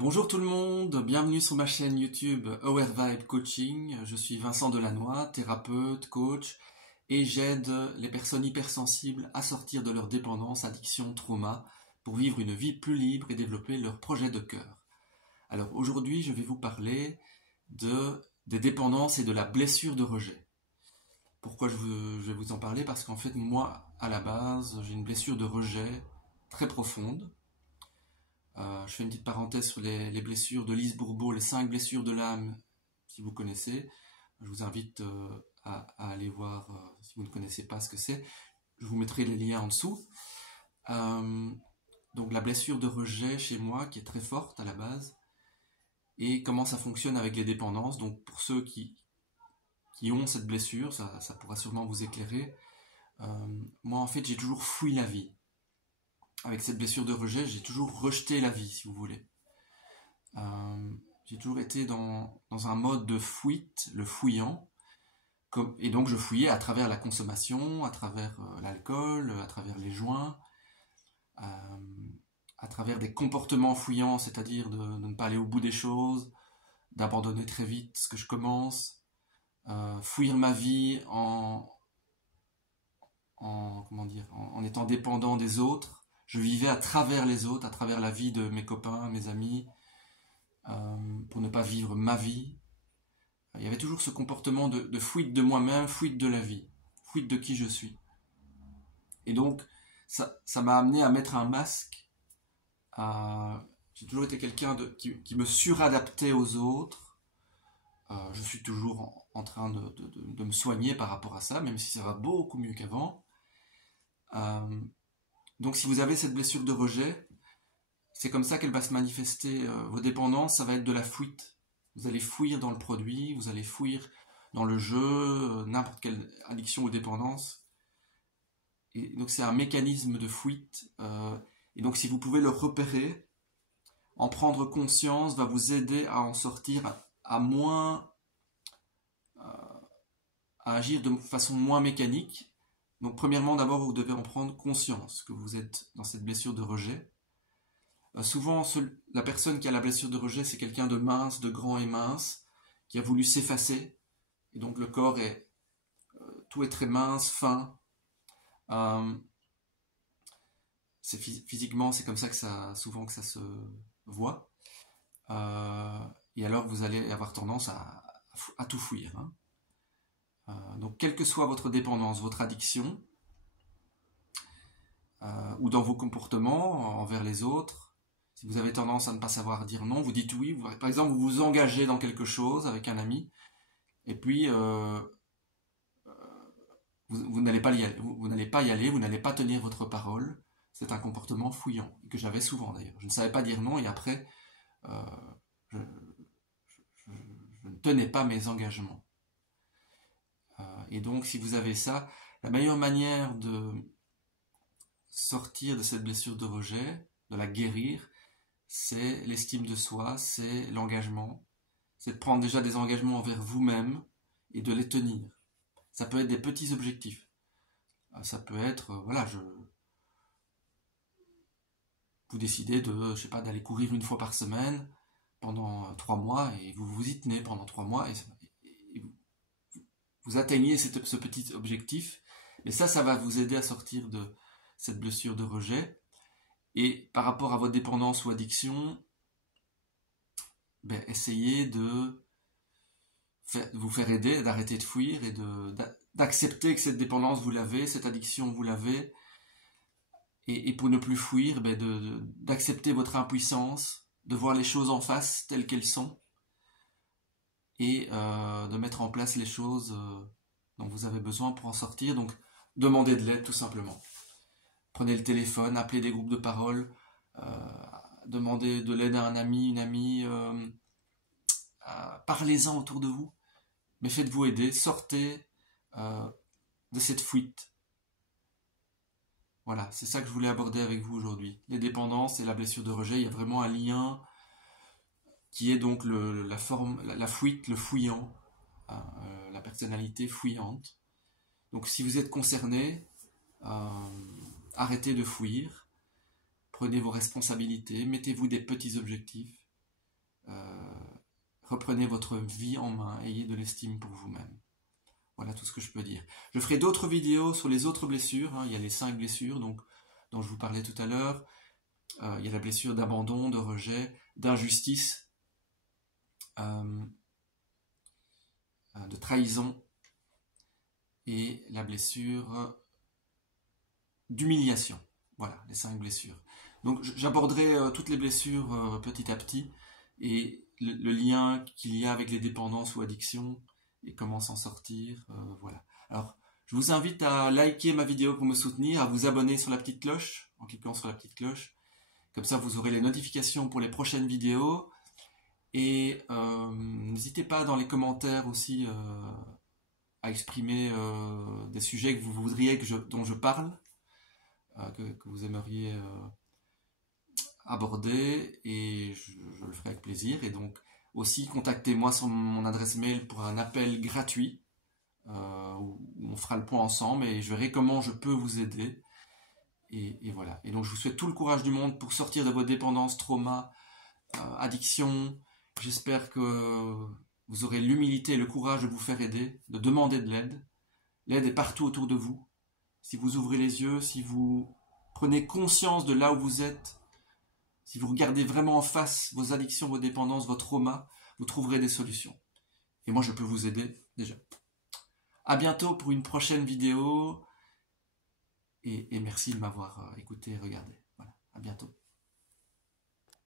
Bonjour tout le monde, bienvenue sur ma chaîne YouTube Aware Vibe Coaching. Je suis Vincent Delannoy, thérapeute, coach, et j'aide les personnes hypersensibles à sortir de leur dépendance, addiction, trauma, pour vivre une vie plus libre et développer leur projet de cœur. Alors aujourd'hui, je vais vous parler des dépendances et de la blessure de rejet. Pourquoi je vais vous en parler? Parce qu'en fait, moi, à la base, j'ai une blessure de rejet très profonde. Je fais une petite parenthèse sur les blessures de Lise Bourbeau, les 5 blessures de l'âme, si vous connaissez. Je vous invite à aller voir si vous ne connaissez pas ce que c'est. Je vous mettrai les liens en dessous. Donc la blessure de rejet chez moi, qui est très forte à la base, et comment ça fonctionne avec les dépendances. Donc pour ceux qui ont cette blessure, ça pourra sûrement vous éclairer. Moi en fait j'ai toujours fui la vie. Avec cette blessure de rejet, j'ai toujours rejeté la vie, si vous voulez. J'ai toujours été dans un mode de fuite, le fouillant, et donc je fouillais à travers la consommation, à travers l'alcool, à travers les joints, à travers des comportements fouillants, c'est-à-dire de ne pas aller au bout des choses, d'abandonner très vite ce que je commence, fuir ma vie en étant dépendant des autres. Je vivais à travers les autres, à travers la vie de mes copains, mes amis, pour ne pas vivre ma vie. Il y avait toujours ce comportement de fuite de moi-même, fuite de la vie, fuite de qui je suis. Et donc, ça m'a amené à mettre un masque. J'ai toujours été quelqu'un qui me suradaptait aux autres. Je suis toujours en train de me soigner par rapport à ça, même si ça va beaucoup mieux qu'avant. Donc si vous avez cette blessure de rejet, c'est comme ça qu'elle va se manifester. Vos dépendances, ça va être de la fuite. Vous allez fuir dans le produit, vous allez fuir dans le jeu, n'importe quelle addiction ou dépendance. Et donc c'est un mécanisme de fuite. Et donc si vous pouvez le repérer, en prendre conscience va vous aider à en sortir, à agir de façon moins mécanique. Donc premièrement, d'abord, vous devez en prendre conscience que vous êtes dans cette blessure de rejet. Souvent, la personne qui a la blessure de rejet, c'est quelqu'un de mince, de grand et mince, qui a voulu s'effacer. Et donc le corps tout est très mince, fin. Physiquement, c'est comme ça que souvent que ça se voit. Et alors vous allez avoir tendance à tout fuir. Donc quelle que soit votre dépendance, votre addiction, ou dans vos comportements envers les autres, si vous avez tendance à ne pas savoir dire non, vous dites oui. Par exemple, vous vous engagez dans quelque chose avec un ami, et puis vous n'allez pas y aller, vous n'allez pas tenir votre parole. C'est un comportement fouillant, que j'avais souvent d'ailleurs. Je ne savais pas dire non, et après, je ne tenais pas mes engagements. Et donc, si vous avez ça, la meilleure manière de sortir de cette blessure de rejet, de la guérir, c'est l'estime de soi, c'est l'engagement, c'est de prendre déjà des engagements envers vous-même et de les tenir. Ça peut être des petits objectifs. Ça peut être, vous décidez d'aller courir une fois par semaine pendant 3 mois et vous vous y tenez pendant 3 mois et vous atteignez ce petit objectif. Et ça va vous aider à sortir de cette blessure de rejet. Et par rapport à votre dépendance ou addiction, essayez de vous faire aider, d'arrêter de fuir et d'accepter que cette dépendance vous l'avez, cette addiction vous l'avez. Et pour ne plus fuir, d'accepter votre impuissance, de voir les choses en face telles qu'elles sont, et de mettre en place les choses dont vous avez besoin pour en sortir. Donc, demandez de l'aide tout simplement. Prenez le téléphone, appelez des groupes de parole, demandez de l'aide à un ami, une amie, parlez-en autour de vous, mais faites-vous aider, sortez de cette fuite. Voilà, c'est ça que je voulais aborder avec vous aujourd'hui. Les dépendances et la blessure de rejet, il y a vraiment un lien qui est donc la fuite, le fouillant, la personnalité fouillante. Donc si vous êtes concerné, arrêtez de fuir, prenez vos responsabilités, mettez-vous des petits objectifs reprenez votre vie en main, ayez de l'estime pour vous-même. Voilà tout ce que je peux dire. Je ferai d'autres vidéos sur les autres blessures, hein. Il y a les 5 blessures dont je vous parlais tout à l'heure. Il y a la blessure d'abandon, de rejet, d'injustice, de trahison et la blessure d'humiliation. Voilà, les 5 blessures. Donc j'aborderai toutes les blessures petit à petit et le lien qu'il y a avec les dépendances ou addictions et comment s'en sortir. Voilà. Alors, je vous invite à liker ma vidéo pour me soutenir, à vous abonner sur la petite cloche, en cliquant sur la petite cloche. Comme ça, vous aurez les notifications pour les prochaines vidéos. Et n'hésitez pas dans les commentaires aussi à exprimer des sujets que vous voudriez dont je parle, que vous aimeriez aborder, et je le ferai avec plaisir. Et donc aussi contactez-moi sur mon adresse mail pour un appel gratuit où on fera le point ensemble et je verrai comment je peux vous aider. Et voilà. Et donc je vous souhaite tout le courage du monde pour sortir de vos dépendances, traumas, addictions. J'espère que vous aurez l'humilité et le courage de vous faire aider, de demander de l'aide. L'aide est partout autour de vous. Si vous ouvrez les yeux, si vous prenez conscience de là où vous êtes, si vous regardez vraiment en face vos addictions, vos dépendances, vos traumas, vous trouverez des solutions. Et moi, je peux vous aider déjà. À bientôt pour une prochaine vidéo. Et merci de m'avoir écouté et regardé. Voilà, à bientôt.